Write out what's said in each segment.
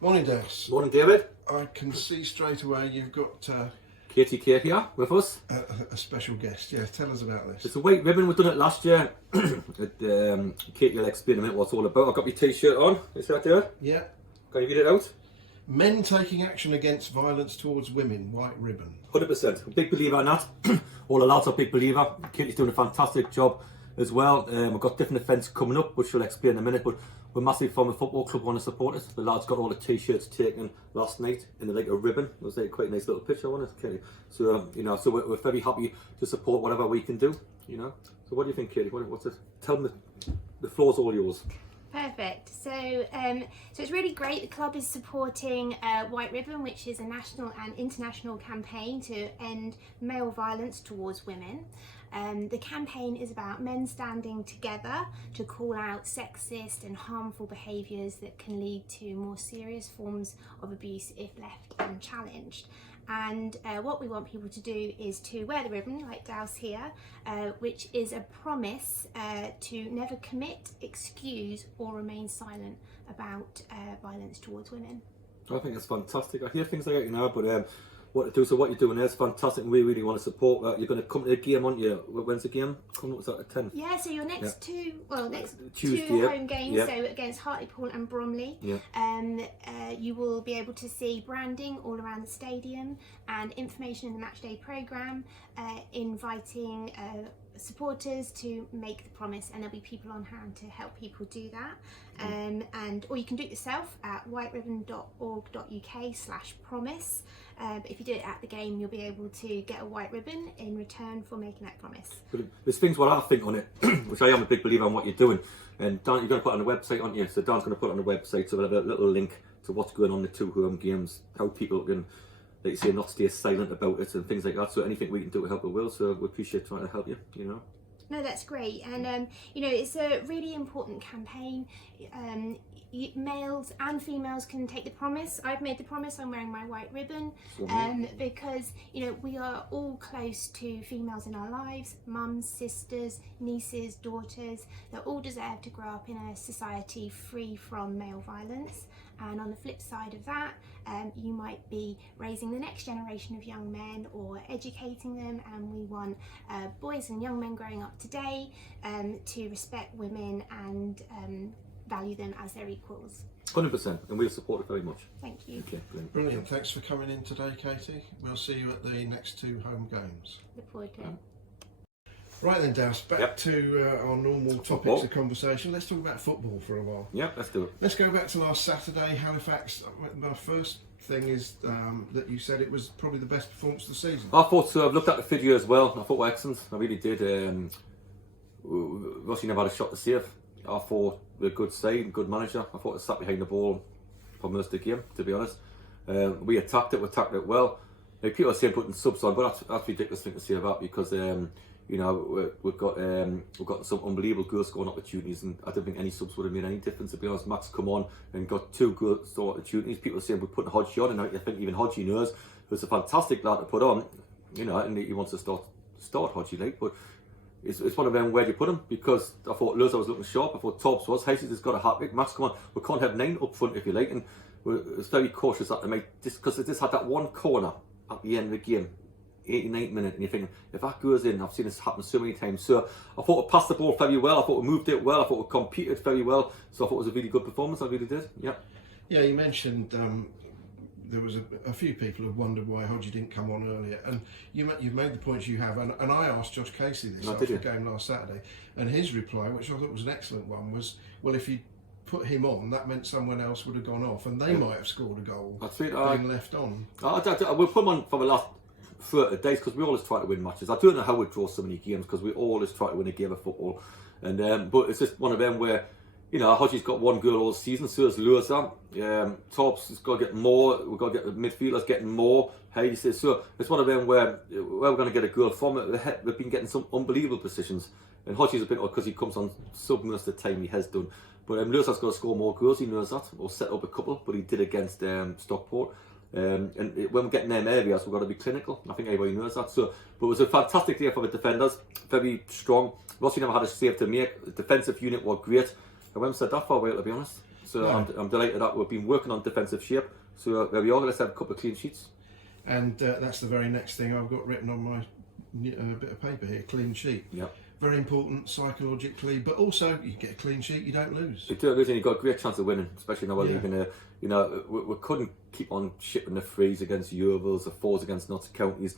Morning, Dowse. Morning, David. I can see straight away you've got Katie Cake here with us. a special guest. Yeah, tell us about this. It's a white ribbon. We've done it last year. Katie will explain in a minute what it's all about. I've got my t-shirt on. Is that there? Yeah. Can you read it out? Men taking action against violence towards women. White ribbon. 100%. Big believer in that. All the lads are big believer. Katie's doing a fantastic job as well. We've got different events coming up, which she'll explain in a minute. But we're massive from a football club, want to support us. The lads got all the t-shirts taken last night in like a ribbon. It was like quite a nice little picture on it, Katie. So so we're very happy to support whatever we can do. So what do you think, Katie? What's it? Tell them the floor's all yours. Perfect. So it's really great. The club is supporting White Ribbon, which is a national and international campaign to end male violence towards women. The campaign is about men standing together to call out sexist and harmful behaviours that can lead to more serious forms of abuse if left unchallenged. And what we want people to do is to wear the ribbon, like Dowse here, which is a promise to never commit, excuse or remain silent about violence towards women. I think it's fantastic. I hear things like that, but what to do? So what you're doing there is fantastic, and we really want to support that. You're going to come to the game, aren't you? When's the game? What's that, at 10? Yeah, so your next Tuesday, two home games, yeah. so against Hartlepool and Bromley, Yeah. you will be able to see branding all around the stadium and information in the matchday programme, inviting supporters to make the promise, and there'll be people on hand to help people do that. Or you can do it yourself at whiteribbon.org.uk/promise. But if you do it at the game, you'll be able to get a white ribbon in return for making that promise. But there's things what I think on it, which I am a big believer in what you're doing. And Dan, you're going to put it on the website, aren't you? So Dan's going to put it on the website, so we'll have a little link to what's going on in the two home games, how people can, like you say, not stay silent about it and things like that. So anything we can do to help, we will. So we appreciate trying to help you, No, that's great, and it's a really important campaign. Males and females can take the promise. I've made the promise. I'm wearing my white ribbon because we are all close to females in our lives, mums, sisters, nieces, daughters. They all deserve to grow up in a society free from male violence. And on the flip side of that, you might be raising the next generation of young men or educating them, and we want boys and young men growing up today to respect women and value them as their equals. 100%, and we'll support it very much. Thank you. Okay, Brilliant. Thanks for coming in today, Katie. We'll see you at the next two home games. Look forward to it. Right then, Dowse, back to our normal topics Football. of conversation. Let's talk about football for a while. Yeah, let's do it. Let's go back to last Saturday, Halifax. My first thing is that you said it was probably the best performance of the season. I thought so. I've looked at the video as well. I thought we were excellent. I really did. Rossi never had a shot to save. I thought we were a good side, good manager. I thought it sat behind the ball for most of the game, to be honest. We attacked it well. Like, people are saying putting subs on, but that's a ridiculous thing to say about, because we've got some unbelievable goal scoring opportunities, and I don't think any subs would have made any difference, to be honest. Max come on and got two goal scoring opportunities. People are saying we're putting Hodgie on, and I think even Hodgie knows it's a fantastic lad to put on, and he wants to start Hodgie, like, but it's one of them where you put him, because I thought Loza was looking sharp. I thought Torps was. Hayes has got a hat-trick. Max, come on. We can't have 9 up front, if you like, and it's very cautious that they make this, because this had that one corner at the end of the game, 89th minute, and you're thinking, if that goes in, I've seen this happen so many times. So I thought we passed the ball very well. I thought we moved it well. I thought we competed very well. So I thought it was a really good performance. I really did. Yeah. Yeah, you mentioned there was a few people who wondered why Hodgie didn't come on earlier, and you've made the points you have, and I asked Josh Casey this after the game last Saturday, and his reply, which I thought was an excellent one, was, well, if you put him on, that meant someone else would have gone off, and they might have scored a goal being left on. We'll put him on for the last 30 days, because we always try to win matches. I don't know how we draw so many games, because we always try to win a game of football, and but it's just one of them where, Hodgie's got one goal all season, so is Loza. Torps has got to get more. We've got to get the midfielders getting more. He says so. It's one of them where we're going to get a goal from it. We've been getting some unbelievable positions, and Hodgie's a bit odd because he comes on sub most of the time. He has done, but Loza's got to score more goals. He knows that, or set up a couple, but he did against Stockport. And when we're getting them areas, we've got to be clinical. I think everybody knows that. So, but it was a fantastic day for the defenders. Very strong. Rossi never had a save to make. The defensive unit were great. I haven't said that for a while, to be honest. So No. I'm delighted that we've been working on defensive shape. So there we are. Let's have a couple of clean sheets. And that's the very next thing I've got written on my bit of paper here, clean sheet. Yep. Very important psychologically, but also you get a clean sheet, you don't lose. You don't lose, and you've got a great chance of winning, especially now we're Yeah. leaving. You know, we couldn't keep on shipping the threes against Yeovils, the fours against Notts Counties,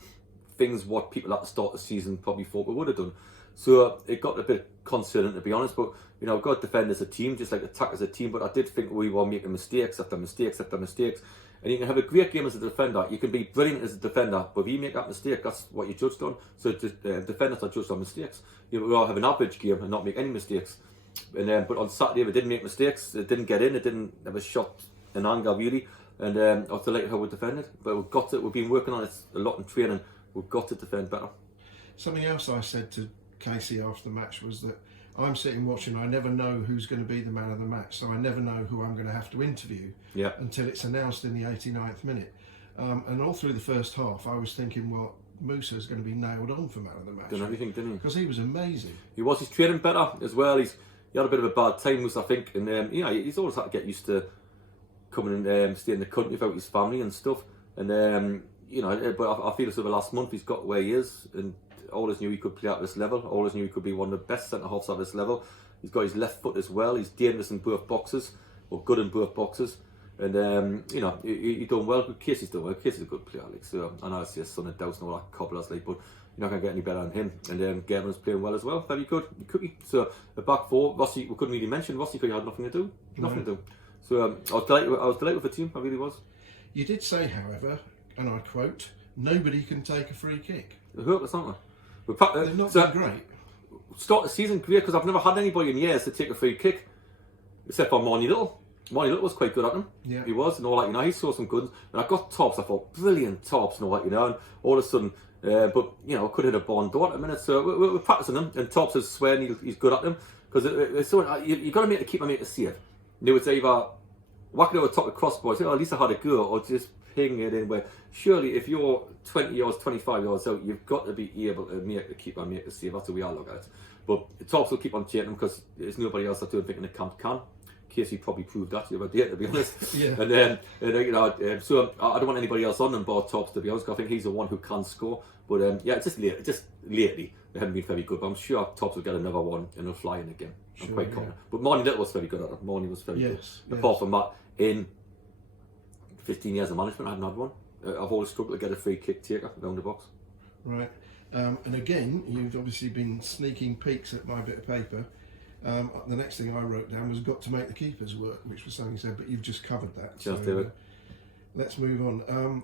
things what people at the start of the season probably thought we would have done. So it got a bit concerning, to be honest. But you know, we've got to defend as a team, just like attack as a team. But I did think we were making mistakes after mistakes after mistakes. And you can have a great game as a defender. You can be brilliant as a defender, but if you make that mistake, that's what you're judged on. So defenders are judged on mistakes. You will have an average game and not make any mistakes. And but on Saturday we didn't make mistakes. It didn't get in. It didn't have a shot in anger really. And I was delighted how we defended. But we've got to. We've been working on it a lot in training. We've got to defend better. Something else I said to Casey after the match was that I'm sitting watching, I never know who's going to be the man of the match, so I never know who I'm going to have to interview until it's announced in the 89th minute. And all through the first half, I was thinking, well, Musa's going to be nailed on for man of the match. Done everything, didn't he? Because he was amazing. He was. He's training better as well. He had a bit of a bad time, Musa, I think. And you know, he's always had to get used to coming and staying in the country without his family and stuff. And you know, but I feel as though the last month he's got where he is, and always knew he could play at this level. Always knew he could be one of the best centre halves at this level. He's got his left foot as well. He's dangerous in both boxes, or good in both boxes. And you know, he done well. Casey's done well. Casey's a good player, like, so I know it's his son of Dowse and all that cobblers, like, but you're not going to get any better than him. And Gavin playing well as well. Very good. Cookie. So the back four, Rossi, we couldn't really mention Rossi because he had nothing to do. Nothing to do. So I was delighted with the team. I really was. You did say, however, and I quote, nobody can take a free kick. They're hopeless, aren't they? They're not that great. Start the season great because I've never had anybody in years to take a free kick, except for Marnie Little. Marnie Little was quite good at them. Yeah. He was, and all that, you know, he saw some good. And I got tops, I thought, brilliant tops and all that, you know, and all of a sudden, but, you know, I could hit a ball and door at a minute, so we're practicing them, and Tops is swearing he's good at them, because it's so, you've got to make the keeper make a save. And it was either whack it over the top of the crossbar, say, oh, at least I had a go, or just ping it in, where surely if you're 20 yards, 25 yards out, you've got to be able to make the keeper make a save. That's how we all look at it. But Tops will keep on chasing them because there's nobody else that doing thinking the camp can. Casey probably proved that the other day, to be honest. Yeah. And then, you know, so I don't want anybody else on than bar Tops, to be honest. I think he's the one who can score. But yeah, just lately they haven't been very good. But I'm sure Tops will get another one and he'll fly in again. I'm quite confident. But Marnie Little was very good at it. Marnie was very good. Apart from that, in 15 years of management, I haven't had one. I've always struggled to get a free kick taker around the box. Right. And again, you've obviously been sneaking peeks at my bit of paper. The next thing I wrote down was got to make the keepers work, which was something you said, but you've just covered that. Just do it. Let's move on.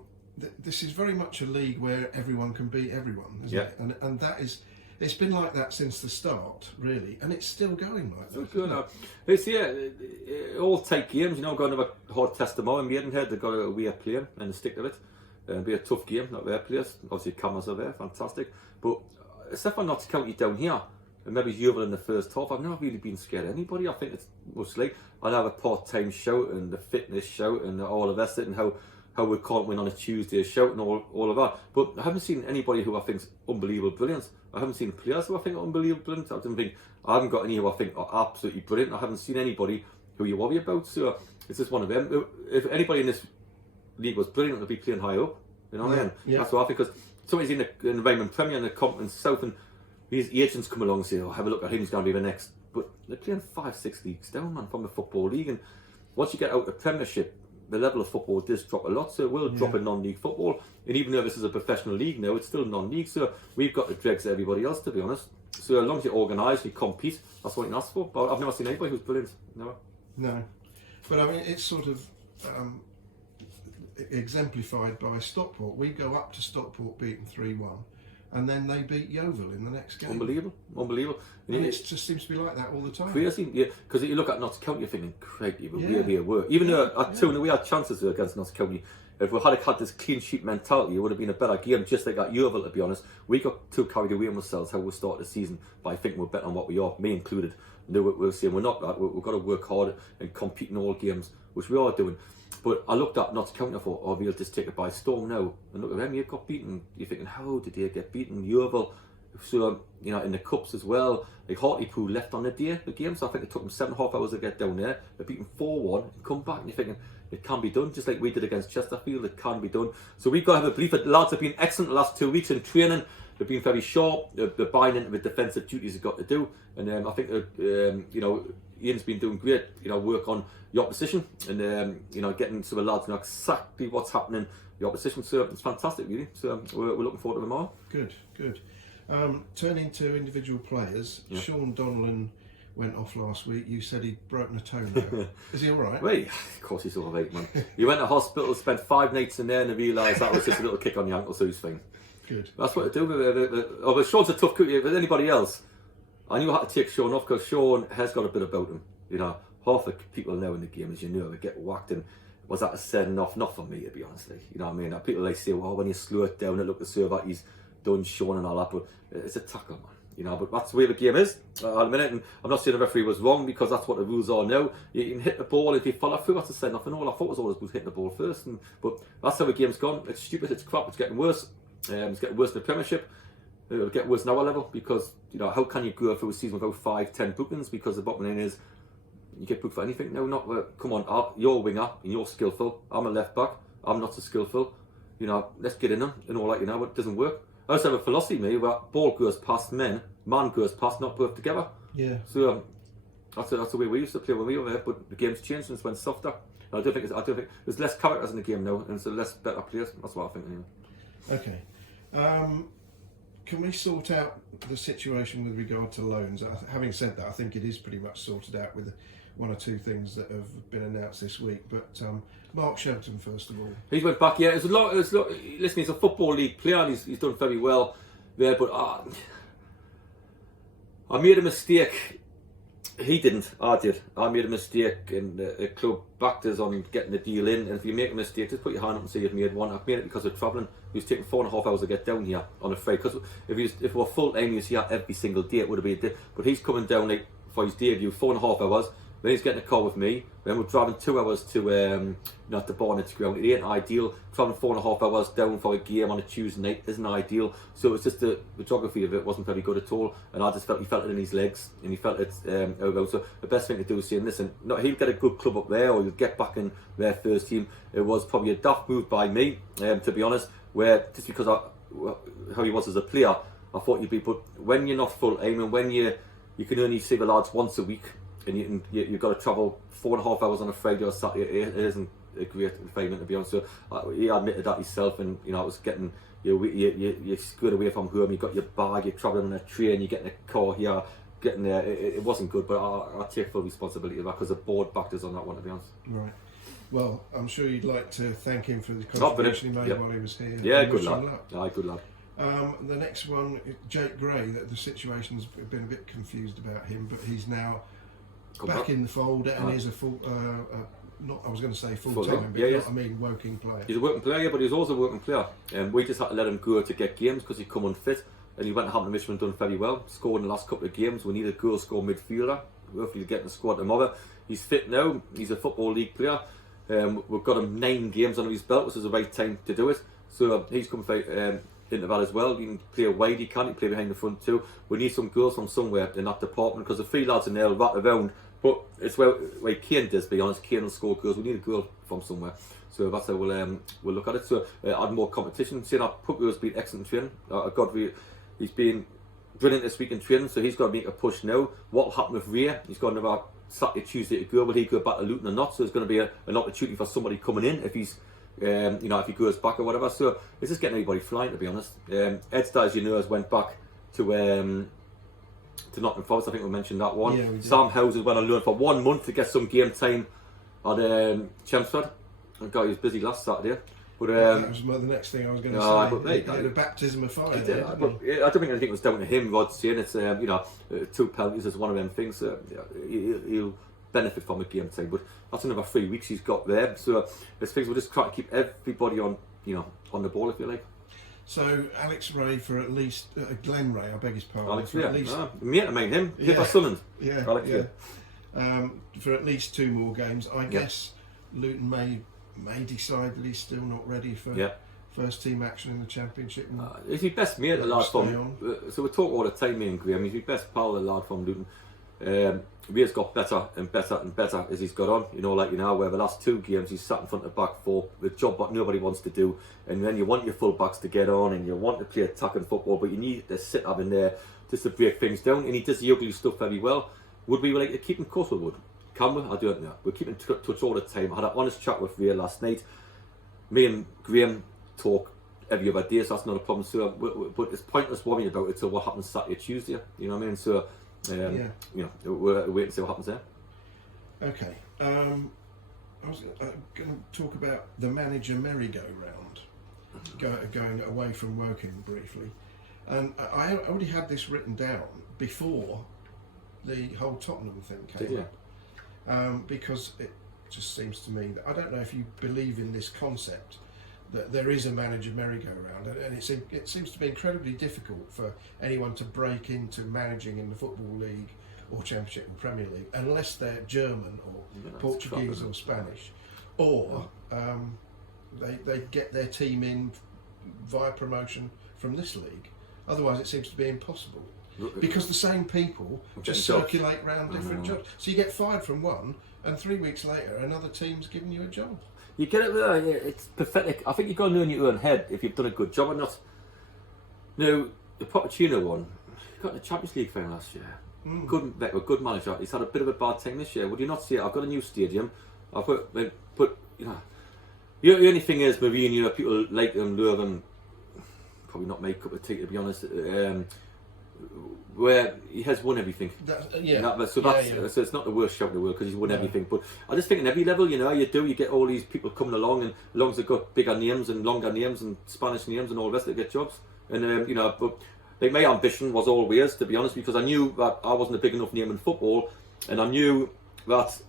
This is very much a league where everyone can beat everyone, isn't it? And that is, it's been like that since the start, really, and it's still going like that. It's good. It's, it all take games, you know. Got another hard test tomorrow in Maidenhead. They've got a way of playing and stick to it. It'll be a tough game, not their players. Obviously, cameras are there, fantastic. But except for Notts County down here, and maybe Yeovil in the first half, I've never really been scared of anybody. I think it's mostly I'll have a part-time shout and the fitness shout and all of that, and how we can't win on a Tuesday shout and all of that. But I haven't seen anybody who I think's unbelievable brilliant. I haven't seen players who I think are unbelievable brilliant. I haven't got any who I think are absolutely brilliant. I haven't seen anybody who you worry about. So it's just one of them. If anybody in this league was brilliant, they'd be playing high up. You know what I mean? Yeah. That's what I think, because somebody's in the Raymond Premier and the Conference South, and these agents come along and say, oh, have a look at him, he's going to be the next. But they're playing 5-6 leagues down, man, from the Football League. And once you get out of the Premiership, the level of football does drop a lot. So it will drop in non-league football. And even though this is a professional league now, it's still non-league. So we've got the dregs of everybody else, to be honest. So as long as you organise, you compete, that's what you can ask for. But I've never seen anybody who's brilliant. Never. No. But I mean, it's sort of exemplified by Stockport. We go up to Stockport beaten 3-1. And then they beat Yeovil in the next game. Unbelievable. And it just seems to be like that all the time. Crazy, yeah. Because you look at Notts County, you're thinking, crikey, but where they were. Even though at 2-0 we had chances against Notts County. If we had this clean sheet mentality, it would have been a better game, just like at Yeovil, to be honest. We got too carried away on ourselves how we started the season by thinking we're better than what we are, me included. No, we're saying we're not that. We've got to work hard and compete in all games, which we are doing. But I looked at Notts County and I thought, we'll just take it by storm now. And look at them, you got beaten. You're thinking, how did they get beaten? Yeovil, So, you know, in the cups as well, like Hartlepool left on the day, the game, so I think it took them 7.5 hours to get down there. They beat them 4-1 and come back, and you're thinking, it can be done, just like we did against Chesterfield, it can be done. So we've got to have a belief that the lads have been excellent the last 2 weeks in training. They've been very sharp, they're buying into the defensive duties they've got to do. And I think, you know, Ian's been doing great, you know, work on the opposition and, you know, getting some of the lads know exactly what's happening, the opposition. So it's fantastic, really. So we're looking forward to them all. Good, good. Turning to individual players, yeah. Sean Donnellan went off last week. You said he'd broken a toenail. Is he all right? Wait, of course he's all right, man. He went to hospital, spent 5 nights in there, and realised that was just a little kick on the ankle, so he's fine. Good. That's what to do. But Sean's a tough cookie. With anybody else, I knew I had to take Sean off because Sean has got a bit about him. You know, half the people now in the game, as you know, they get whacked, and was that a send off? Not for me, to be honest. You know what I mean? People like say, well, when you slow it down, it look to serve that he's done Sean and all that, but it's a tackle, man. You know, but that's the way the game is. I'll admit it, and I'm not saying the referee was wrong because that's what the rules are now. You can hit the ball if you follow through. That's a send off, and all I thought was always hitting the ball first. But that's how the game's gone. It's stupid. It's crap. It's getting worse. It's getting worse in the Premiership. It'll get worse in our level because, you know, how can you go through a season without 5-10 bookings? Because the bottom line is you get booked for anything. No, not come on. You're a winger and you're skillful. I'm a left back. I'm not so skillful. You know, let's get in them and all that. You know, but it doesn't work. I also have a philosophy, me, where ball goes past man goes past, not both together. Yeah. So that's the way we used to play when we were there. But the game's changed and it's went softer. I don't think there's less characters in the game now, and so less better players. That's what I think. Anyway. Okay. Can we sort out the situation with regard to loans? Having said that, I think it is pretty much sorted out with 1 or 2 things that have been announced this week. But Mark Shelton, first of all, he went back. Yeah, it's a lot. Listen, he's a football league player, and he's done very well there. But I made a mistake. He didn't. I did. I made a mistake, and the club backed us on getting the deal in. And if you make a mistake, just put your hand up and say you've made one. I've made it because of travelling. He was taking 4.5 hours to get down here on a Friday. Because if it were full time, he was here every single day. It would have been a day. But he's coming down like for his debut, 4.5 hours. Then he's getting a call with me. Then we're driving 2 hours to the Barnett ground. It ain't ideal. Travelling 4.5 hours down for a game on a Tuesday night isn't ideal. So it's just the geography of it wasn't very good at all. And I just felt he felt it in his legs and he felt it out. So the best thing to do is saying, listen, no, he'll get a good club up there, or he'll get back in their first team. It was probably a daft move by me, to be honest. Where just because how he was as a player, I thought you'd be. But when you're not full time and when you can only see the lads once a week, and you've got to travel 4.5 hours on a Friday or Saturday, it isn't a great environment, to be honest. So he admitted that himself, and you know, it was getting you're good away from home. You got your bag, you're travelling on a train, you're getting a car here, getting there. It wasn't good, but I take full responsibility of that because the board backed us on that one, to be honest. Right. Well, I'm sure you'd like to thank him for the contribution he made while he was here. Yeah, good lad. Aye, good lad. The next one, Jake Gray. That the situation's been a bit confused about him, but he's now back in the fold, and he's a full. Not, I was going to say full time, but I mean working player. He's a working player, but he's also a working player. We just had to let him go to get games because he'd come unfit, and he went to Hampton Richmond, done very well, scored in the last couple of games. We need a goal score midfielder. Hopefully, he'll get in the squad tomorrow. He's fit now. He's a football league player. We've got him 9 games under his belt, which is the right time to do it. So he's come into that as well. He can play wide, he can play behind the front too. We need some goals from somewhere in that department because the 3 lads in there will rat around. But it's where Kane does, to be honest. Kane will score goals. We need a goal from somewhere. So that's how we'll look at it. So add more competition. Seeing our puppy has been excellent in training. He's been brilliant this week in training, so he's got to make a push now. What will happen with Ray? He's got another Saturday, Tuesday to go. Will he go back to Luton or not? So there's going to be an opportunity for somebody coming in if he's if he goes back or whatever. So it's just getting everybody flying, to be honest. Edstad, as you know, has went back to Nottingham Forest. I think we mentioned that one. Yeah, Sam Houses went on loan for 1 month to get some game time at Chelmsford. I got he was busy last Saturday. But that was the next thing I was going to say. He had a baptism of fire. I don't think anything was down to him. Rod's saying it's 2 penalties is one of them things. He'll benefit from a game time, but that's another 3 weeks he's got there. So it's things we'll just try to keep everybody on the ball, if you like. So Alex Ray for at least Glenn Ray, I beg his pardon. Alex Ray, mate of mine, him. Yeah. Sunderland. Yeah, Alex Ray. For at least 2 more games, I guess. Luton may decide that he's still not ready for first team action in the Championship. And he's my best mate, the lad from. So we talk all the time, me and Graham. He's my best pal, the lad from Luton. He's got better and better and better as he's got on. You know, like where the last 2 games he's sat in front of back 4, the job that nobody wants to do. And then you want your full backs to get on, and you want to play attacking football, but you need to sit up in there just to break things down. And he does the ugly stuff very well. Would we like to keep him? Of course we would. Can we? I don't know. We're keeping touch all the time. I had an honest chat with Ray last night. Me and Graham talk every other day, so that's not a problem. So, but it's pointless worrying about it till what happens Saturday, Tuesday. You know what I mean? So, you know, we'll wait and see what happens there. Okay. I was going to talk about the manager merry-go-round, going away from Woking briefly, and I already had this written down before the whole Tottenham thing came up, because it just seems to me that I don't know if you believe in this concept that there is a manager merry-go-round, and it seems to be incredibly difficult for anyone to break into managing in the Football League or Championship and Premier League unless they're German or Portuguese or Spanish, or they get their team in via promotion from this league. Otherwise it seems to be impossible, because the same people just circulate around different jobs. So you get fired from one, and 3 weeks later another team's giving you a job. You get it there, yeah, it's pathetic. I think you've got to know in your own head if you've done a good job or not. Now, the Pochettino one, he got in the Champions League final last year. Good manager. He's had a bit of a bad time this year. Would you not say, I've got a new stadium, I've put you know, the only thing is, Mourinho, people like him, love him, probably not my cup of tea to be honest, where he has won everything. So it's not the worst shout in the world because he's won everything. But I just think in every level, you know, you get all these people coming along, and as long as they've got bigger names and longer names and Spanish names and all the rest, they get jobs. And you know, but like my ambition was always, to be honest, because I knew that I wasn't a big enough name in football, and I knew that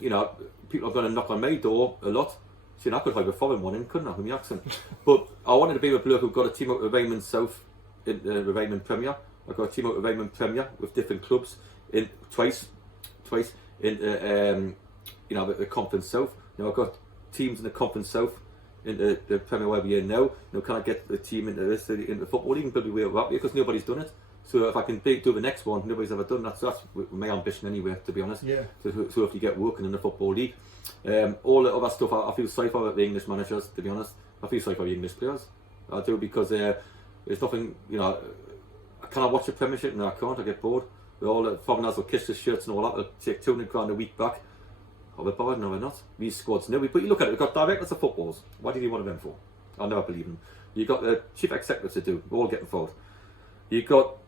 you know, people are going to knock on my door a lot. See, I could have a foreign one in, couldn't I, with my accent? But I wanted to be with a bloke who got a team out of Raymond South in the Raymond Premier. I got a team out of Raymond Premier with different clubs in twice in you know, the Conference South. Now I've got teams in the Conference South in the Premier where we're in now. Now can I get the team into the Football League and build my way up here, because nobody's done it. So if I can do the next one, nobody's ever done that. So that's my ambition anyway, to be honest. Yeah. So if you get working in the Football League, all the other stuff, I feel sorry for the English managers, to be honest. I feel sorry for the English players. I do, because there's nothing, you know. Can I watch the Premiership? No, I can't. I get bored. All the foreigners will kiss the shirts and all that. They'll take 200 grand a week back. Are we bothered? No, we're not. These squads, no. But you look at it, we've got directors of footballs. What did you want them for? I never believe them. You've got the chief executive to do. We're all getting involved. You've got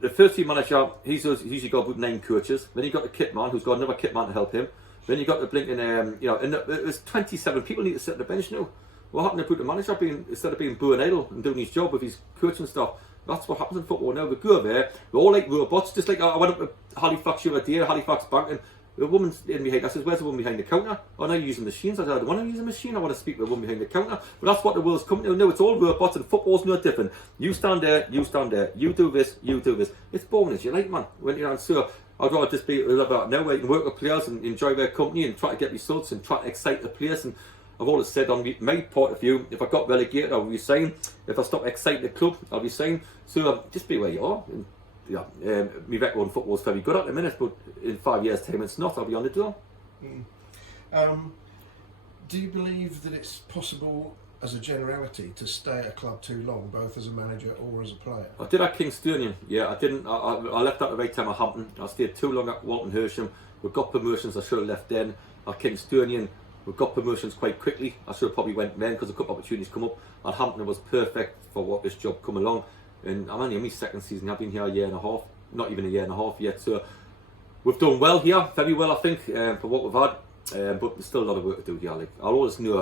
the first team manager. He's usually got about 9 coaches. Then you've got the kit man, who's got another kit man to help him. Then you've got the blinking, you know, and there's 27 people need to sit on the bench now. What happened to the manager instead of being bored and idle and doing his job with his coaching stuff? That's what happens in football now. We go there, we're all like robots. Just like I went up to Halifax the other day, Halifax Bank, and the woman's in my head. I said, "Where's the woman behind the counter?" "Oh, no, you're using machines." I said, "I don't want to use a machine. I want to speak with the woman behind the counter." But that's what the world's coming to. No, it's all robots, and football's no different. You stand there, you stand there. You do this, you do this. It's boring as you like, man. When you're on, so I'd rather just be a little bit now where you can work with players and enjoy their company and try to get results and try to excite the players. And I've always said, on my point of view, if I got relegated, I'll resign. If I stop exciting the club, I'll resign. So just be where you are. And, yeah, my record in football is very good at the minute, but in 5 years' time it's not. I'll be on the door. Do you believe that it's possible, as a generality, to stay at a club too long, both as a manager or as a player? I did at Kingstonian. Yeah, I didn't. I left at the right time at Hampton. I stayed too long at Walton Hersham. We got promotions. I should have left then. At Kingstonian, we got promotions quite quickly. I should have probably went then, because a couple of opportunities come up. At Hampton, it was perfect for what this job come along. And I'm only in my second season. I've been here a year and a half, not even a year and a half yet. So we've done well here, very well, I think, for what we've had. But there's still a lot of work to do here. Like, I always knew,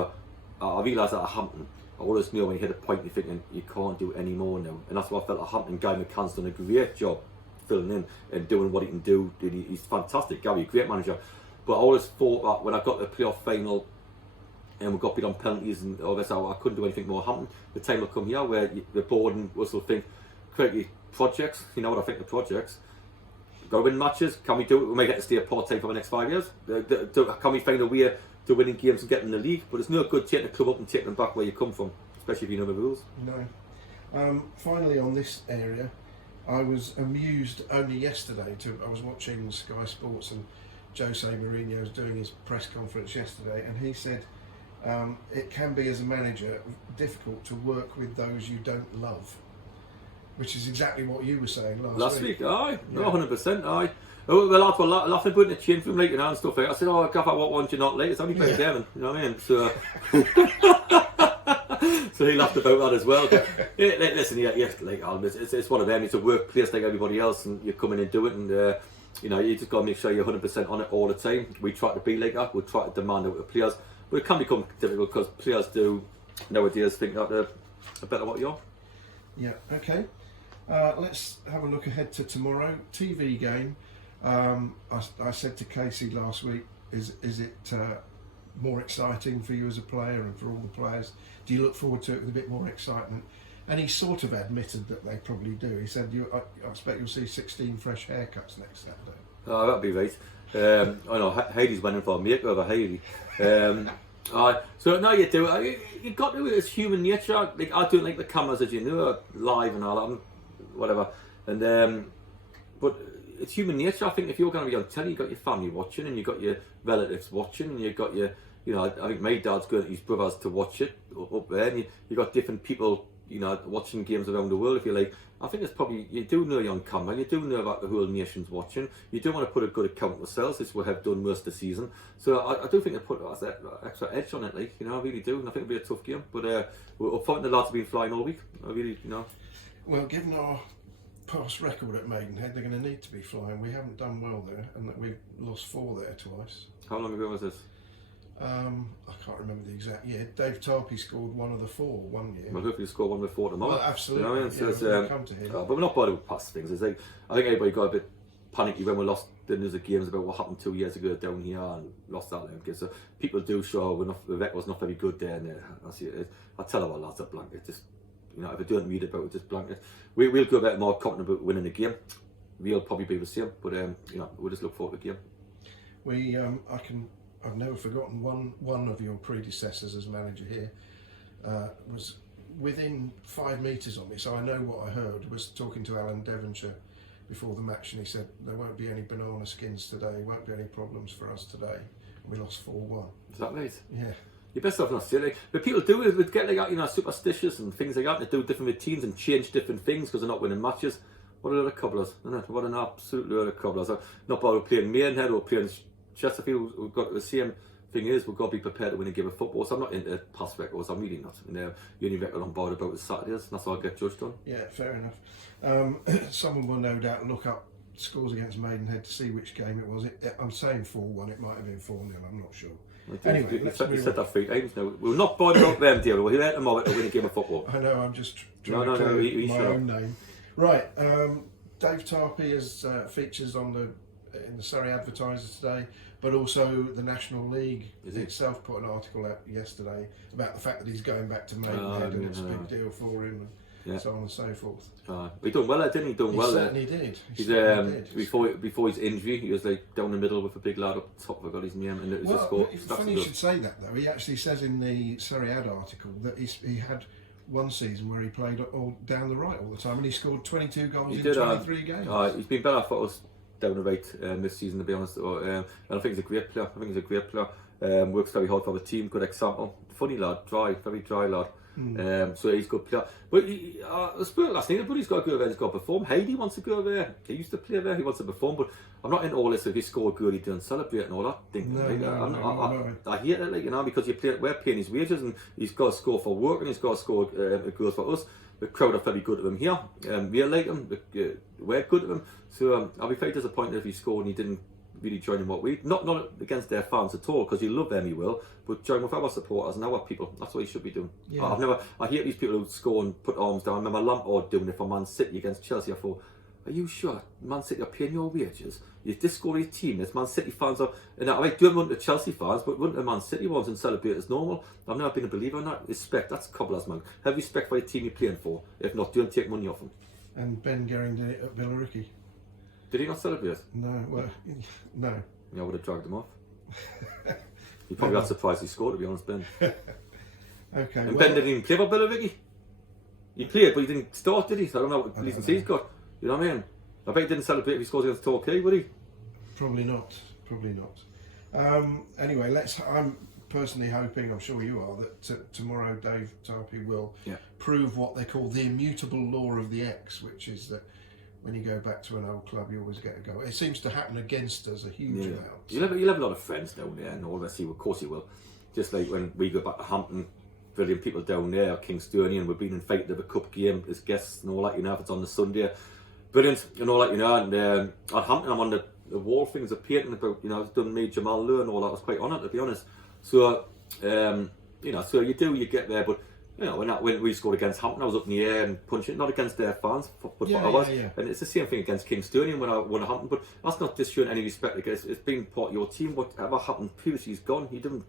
I realised that at Hampton, I always knew when you hit a point you're thinking you can't do any more now. And that's what I felt at Hampton. Guy McCann's done a great job filling in and doing what he can do. He's fantastic. Gary, great manager. But I always thought that when I got to the playoff final and we got beat on penalties and all this, I couldn't do anything more. Hampton, the time will come here where the board and Russell think, create projects. You know what I think of projects? Got to win matches. Can we do it? We may get to stay a part-time for the next 5 years. Can we find a way to winning games and getting in the league? But it's no good taking a club up and taking them back where you come from. especially if you know the rules. No. Finally, on this area, I was amused only yesterday. I was watching Sky Sports and Jose Mourinho was doing his press conference yesterday, and he said it can be, as a manager, difficult to work with those you don't love, which is exactly what you were saying last week. Aye, no, 100%, aye. Oh, the lads were laughing, putting a chin from like, and stuff like that. I said, oh, Gaffer, what one do you not like? It's only playing Devon, you know what I mean? So, so he laughed about that as well. But, yeah, listen, like, it's one of them. It's a workplace like everybody else, and you come in and do it, and you know, you just got to make sure you're 100% on it all the time. We try to be like that. We try to demand it with the players, but it can become difficult because players do nowadays think that they're better what you are. Yeah. Okay. Let's have a look ahead to tomorrow. TV game. I said to Casey last week, is it more exciting for you as a player and for all the players? Do you look forward to it with a bit more excitement? And he sort of admitted that they probably do. He said, I expect you'll see 16 fresh haircuts next Saturday. Oh, that'd be right. I know Heidi's winning for a makeover, Heidi. So no, you do. You got to. It's human nature. Like, I don't like the cameras, as you know, live and all that, whatever. And but it's human nature. I think if you're going to be on telly, you got your family watching, and you got your relatives watching, and you got your, you know, I think my dad's going to his brothers to watch it up there, and you got different people, you know, watching games around the world. If you like, I think it's probably, you do know you're on camera, you do know that the whole nation's watching. You do want to put a good account of yourselves, as we have done most of the season. So I do think they put that extra edge on it, like, you know, I really do, and I think it'll be a tough game. But we're up front, the lads have been flying all week. I really, you know. Well, given our past record at Maidenhead, they're going to need to be flying. We haven't done well there, and that we've lost 4 there twice. How long ago was this? I can't remember the exact year. Dave Tarpey scored one of the 4 one year. Well, hopefully score one before tomorrow. Well, absolutely. You know what I mean? So we'll come to him. But we're not bothered with past things. It's like, I think everybody got a bit panicky when we lost the news of games about what happened 2 years ago down here and lost that game. So people do show the record's not very good there. And I tell our lads that blanket, just, you know, if they don't read about it, just blanket. We'll go a bit more confident about winning the game. We'll probably be the same, but you know, we'll just look forward to the game. I've never forgotten one of your predecessors as manager here was within 5 metres of me, so I know what I heard. Was talking to Alan Devonshire before the match, and he said there won't be any banana skins today, won't be any problems for us today. And we lost 4-1. Is that right? Yeah. You're best off not silly. But people do it, with get like that, you know, superstitious and things like that. They do different routines and change different things because they're not winning matches. What a load of cobblers, isn't it? What an absolute load of cobblers. Not bothered playing Maidenhead or playing Chesterfield. We've got the same thing is we've got to be prepared to win a game of football. So I'm not into past records. I'm really not. And the only record I'm bothered about is Saturdays. And that's how I get judged on. Yeah, fair enough. Someone will no doubt look up scores against Maidenhead to see which game it was. I'm saying 4-1. It might have been 4-0. I'm not sure. Anyway, you said that 3 times now. We're not bothered about them, dear. We're here at the moment to win a game of football. I know. I'm just trying to clear my own name. Right. Dave Tarpey has features in the Surrey Advertiser today, but also the National League itself put an article out yesterday about the fact that he's going back to Maidenhead and it's a big deal for him, and so on and so forth. He done well there, didn't he? Certainly did. He did. Before his injury, he was like down the middle with a big lad up top. I got his name, and it was just it's funny you should say that though. He actually says in the Surrey Ad article that he had one season where he played all down the right all the time, and he scored 22 goals in 23 games. He's been better for us down the right this season, to be honest. And I think he's a great player. Works very hard for the team. Good example. Funny lad, very dry lad. So he's a good player. But I spoke last night, but he's got to go there, he's got to perform. Heidi wants to go there. He used to play there, he wants to perform. But I'm not in all this, if he scored good, he don't celebrate and all that thing. I hate it, like, you know, because we're paying his wages and he's got to score for work and he's got to score goals for us. The crowd are very good to him here. We like him, we're good to him. So I'll be very disappointed if he scored and he didn't really join in what we, not against their fans at all, because you love them, he will, but join with our supporters and our people. That's what he should be doing. Yeah. I hate these people who score and put arms down. I remember Lampard doing it for Man City against Chelsea. I thought, are you sure Man City are paying your wages? You discover your team. There's Man City fans are, and I don't want the Chelsea fans, but want the Man City ones and celebrate as normal. I've never been a believer in that. Respect, that's cobblers, man. Have respect for the team you're playing for. If not, don't take money off them. And Ben Gehring did it at Billericay. Did he not celebrate? No, well, no. Yeah, I would have dragged him off. He probably got surprised he scored, to be honest, Ben. Okay. And Ben didn't even play for Billericay. He played, but he didn't start, did he? So I don't know what reasons he's got. You know what I mean? I bet he didn't celebrate if he scores against Torquay, would he? Probably not. Probably not. Anyway, I'm personally hoping, I'm sure you are, that tomorrow Dave Tarpey will prove what they call the immutable law of the X, which is that when you go back to an old club, you always get a go. It seems to happen against us a huge amount. You'll have a lot of friends down there, and all that. Of course you will. Just like when we go back to Hampton, brilliant people down there, Kingstonian, we've been invited to the cup game as guests and all that, if it's on the Sunday. Brilliant, and all that, And at Hampton, I'm on the wall things of painting about, I've done me Jamal Lowe and all that. I was quite honoured, to be honest. So, so you get there, but when we scored against Hampton, I was up in the air and punching, not against their fans, but I was. And it's the same thing against Kingstonian when I won at Hampton, but that's not just showing any respect, because it's been part of your team. Whatever happened previously is gone. You didn't.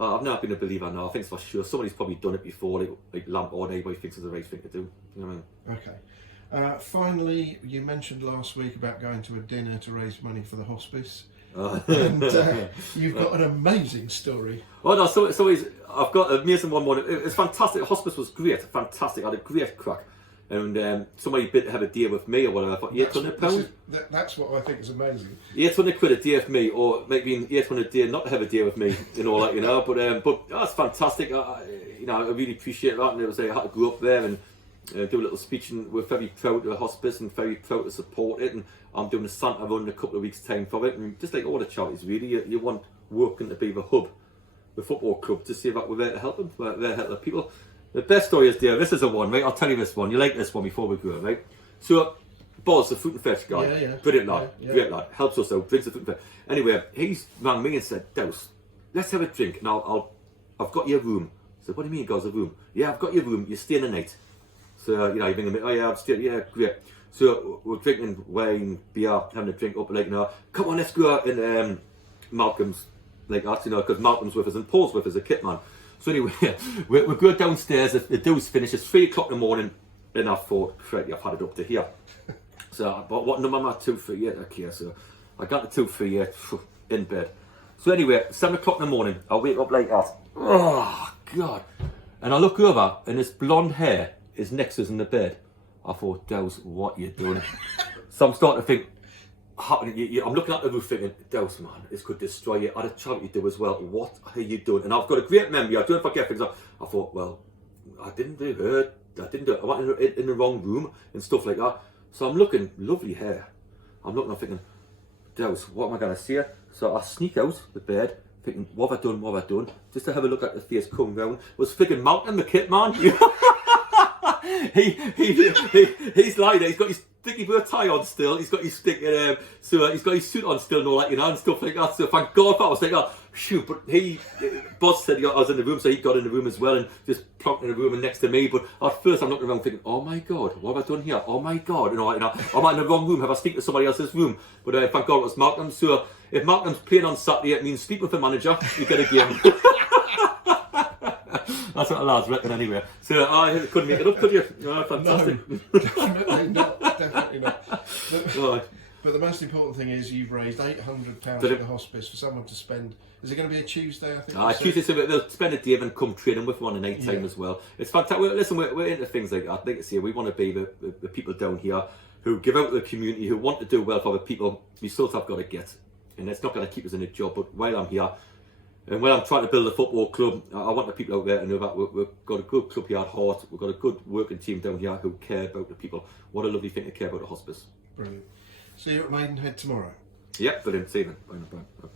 I've never been a believer now. I think for sure somebody's probably done it before, like Lampard, anybody thinks it's the right thing to do. You know what I mean? Okay. Finally, you mentioned last week about going to a dinner to raise money for the hospice. And you've got an amazing story. Oh no, so I've got an amazing one morning. It's fantastic. The hospice was great, fantastic. I had a great crack. And somebody had a deal with me or whatever for £800. That's what I think is amazing. £800 a day with me, or maybe £800 a day not to have a deal with me, and all that, But that's fantastic. I really appreciate that. And it was I had to go up there and do a little speech, and we're very proud of the hospice and very proud to support it. And I'm doing a Santa run in a couple of weeks' time for it. And just like all the charities, really, you want working to be the hub, the football club, to see that we're there to help them, we're there to help the people. The best story is there. This is a one, right? I'll tell you this one. You like this one before we go, right? So, Boz, the fruit and veg guy, brilliant lad, great lad, helps us out, drinks the fruit and veg. Anyway, he's rang me and said, Dowse, let's have a drink, and I've got your room. I said, what do you mean, guys, a room? Yeah, I've got your room. You stay the night. So you bring me. Oh yeah, I'm staying. Yeah, great. So we're drinking wine, beer, having a drink up, come on, let's go out in Malcolm's, like that, because Malcolm's with us and Paul's with us, a kit man. So anyway, we go downstairs, the Dowse finishes 3 o'clock in the morning, and I thought, Freddie, I've had it up to here. So I bought, what number am I? 238, okay, so I got to 238, in bed. So anyway, 7 o'clock in the morning, I wake up like that. Oh, God. And I look over, and this blonde hair is next to us in the bed. I thought, Dowse, what are you doing? So I'm starting to think, I'm looking at the roof thinking, Dowse, man, this could destroy you. I had a charity do as well. What are you doing? And I've got a great memory. I don't forget things. I thought, well, I didn't do it. I went in the wrong room and stuff like that. So I'm looking, lovely hair. I'm thinking, Dowse, what am I going to say? So I sneak out the bed, thinking, what have I done? Just to have a look at the face come round. Was flipping Malcolm, the kit man. He's lying there. He's got his sticky bow tie on still. He's got his stick, so he's got his suit on still and all that, and stuff like that. So thank God for that. I was like, oh, shoot. But Boss said I was in the room, so he got in the room as well and just plonked in the room and next to me. But at first I'm looking around thinking, oh my God, what have I done here? Oh my God, am I in the wrong room? Have I sneaked to somebody else's room? But thank God it was Malcolm. So if Malcolm's playing on Saturday, it means sleep with the manager. You get a game. That's what the lads reckon anyway. So I couldn't make it up, could you? Oh, fantastic. No, definitely not. But the most important thing is you've raised £800 for the hospice for someone to spend. Is it going to be a Tuesday, I think? Tuesday, so they'll spend a day and come training with one at night time as well. It's fantastic. Listen, we're into things like that. Like I say, we want to be the people down here who give out to the community, who want to do well for the people. We still have got to get. And it's not going to keep us in a job, but while I'm here, and when I'm trying to build a football club, I want the people out there to know that we've got a good club here at heart. We've got a good working team down here who care about the people. What a lovely thing to care about the hospice. Brilliant. See you at Maidenhead tomorrow. Yep, brilliant. See you then. Bye.